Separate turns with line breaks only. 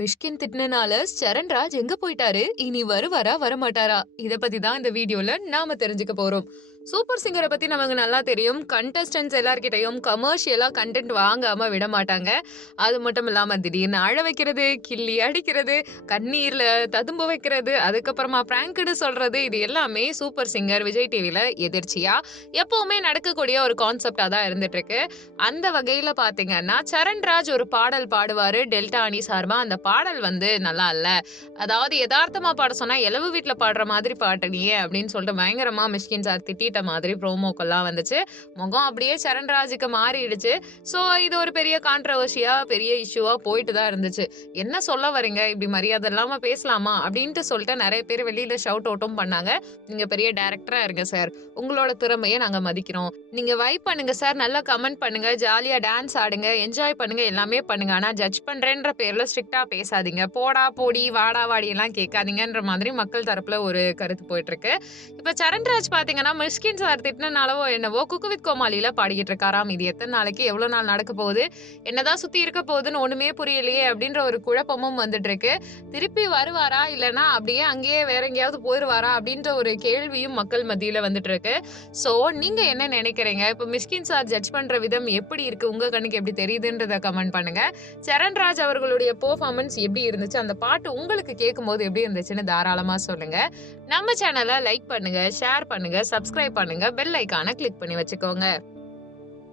மிஷ்கின் திட்டினால சரண்ராஜ் எங்க போயிட்டாரு? இனி வருவாரா வரமாட்டாரா? இத பத்தி தான் இந்த வீடியோல நாம தெரிஞ்சுக்க போறோம். சூப்பர் சிங்கரை பத்தி நமக்கு நல்லா தெரியும். கண்டஸ்டன்ஸ் எல்லார்கிட்டையும் கமர்ஷியலா கண்டென்ட் வாங்காம விட மாட்டாங்க. அது மட்டும் இல்லாம திடீர்னு அழ வைக்கிறது கிள்ளி அடிக்கிறது கண்ணீர்ல ததும்ப வைக்கிறது அதுக்கப்புறமா பிராங்கடு சொல்றது இது எல்லாமே சூப்பர் சிங்கர் விஜய் டிவில எதிர்ச்சியா எப்பவுமே நடக்கக்கூடிய ஒரு கான்செப்டா தான் இருந்துட்டு இருக்கு. அந்த வகையில பாத்தீங்கன்னா சரண்ராஜ் ஒரு பாடல் பாடுவாரு டெல்டா அணி சார்மா அந்த பாடல் வந்து நல்லா இல்ல. அதாவது யதார்த்தமா பாட சொன்னா எலவு வீட்டுல பாடுற மாதிரி பாட்டனியே அப்படின்னு சொல்லிட்டு பயங்கரமா மிஷ்கின் சார் திட்டிட்ட மாதிரி ப்ரோமோக்கெல்லாம் வந்துச்சு. முகம் அப்படியே சரண்ராஜுக்கு மாறிடுச்சு. ஸோ இது ஒரு பெரிய கான்ட்ரவர்ஷியா பெரிய இஷ்யூவா போயிட்டு தான் இருந்துச்சு. என்ன சொல்ல வரீங்க? இப்படி மரியாதை இல்லாம பேசலாமா? அப்படின்ட்டு சொல்லிட்டு நிறைய பேர் வெளியில ஷவுட் அவுட்டும் பண்ணாங்க. நீங்க பெரிய டேரக்டரா இருங்க சார் உங்களோட திறமையை நாங்க மதிக்கிறோம். நீங்க வைப் பண்ணுங்க சார் நல்லா கமெண்ட் பண்ணுங்க. ஜாலியா டான்ஸ் ஆடுங்க. என்ஜாய் பண்ணுங்க. எல்லாமே பண்ணுங்க. ஆனா ஜட்ஜ் பண்றேன்ற பேர்ல ஸ்ட்ரிக்டா பேசாதீங்க. போடா போடி வாடா வாடி எல்லாம் கேட்காதீங்கன்ற மாதிரி மக்கள் தரப்புல ஒரு கருத்து போயிட்டு இருக்கு இப்ப சரண்ராஜ் பாத்தீங்கன்னா மிஸ்கின் சார் திட்டினாலவோ என்னவோ குக்கு வித் கோமாளியில பாடிக்கிட்டு இருக்காராம். இது எத்தனை நாளைக்கு எவ்வளவு நாள் நடக்க போகுது என்னதான் சுத்தி இருக்க போகுதுன்னு ஒண்ணுமே புரியலையே அப்படின்ற ஒரு குழப்பமும் வந்துட்டு இருக்கு திருப்பி வருவாரா இல்லனா அப்படியே அங்கேயே வேற எங்கேயாவது போயிருவாரா அப்படின்ற ஒரு கேள்வியும் மக்கள் மத்தியில வந்துட்டு இருக்கு சோ நீங்க என்ன நினைக்கிறீங்க? இப்ப மிஸ்கின் சார் ஜட்ஜ் பண்ற விதம் எப்படி இருக்கு? உங்க கண்ணுக்கு எப்படி தெரியுதுன்றத கமெண்ட் பண்ணுங்க. சரண்ராஜ் அவர்களுடைய பெர்ஃபார்மன்ஸ் எப்படி இருந்துச்சு? அந்த பாட்டு உங்களுக்கு கேட்கும் போது எப்படி இருந்துச்சுன்னு தாராளமா சொல்லுங்க. நம்ம சேனலை லைக் பண்ணுங்க ஷேர் பண்ணுங்க சப்ஸ்கிரைப் பண்ணுங்க பெல் ஐக்கானை கிளிக் பண்ணி வச்சுக்கோங்க.